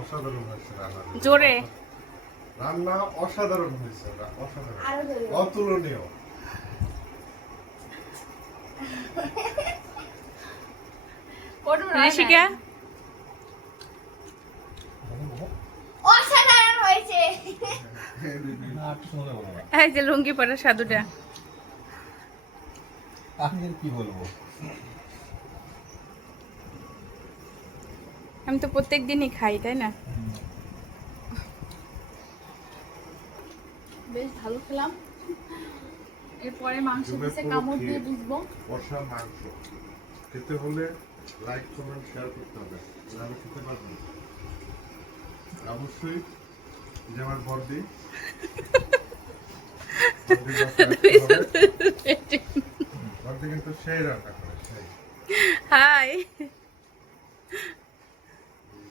অসাধারণ হয়েছে রান্না। জোরে রান্না অসাধারণ হয়েছে, অসাধারণ, অতুলনীয়। ঋষিকা অসাধারণ হয়েছে। এই যে লুঙ্গি পরা সাধুটা, আমি কি বলবো? আমি তো প্রত্যেক দিনই খাই, তাই না? বেশ ভালো খেলাম। এরপরে মাংস পিসে কামড় দিয়ে বুঝবো। বর্ষা মাংস খেতে হলে লাইক কমেন্ট শেয়ার করতে হবে, নাহলে খেতে পারবেন না। অবশ্যই যে আমার বর্দি বর্দি কিন্তু সেই রান্না করে, সেই। হাই।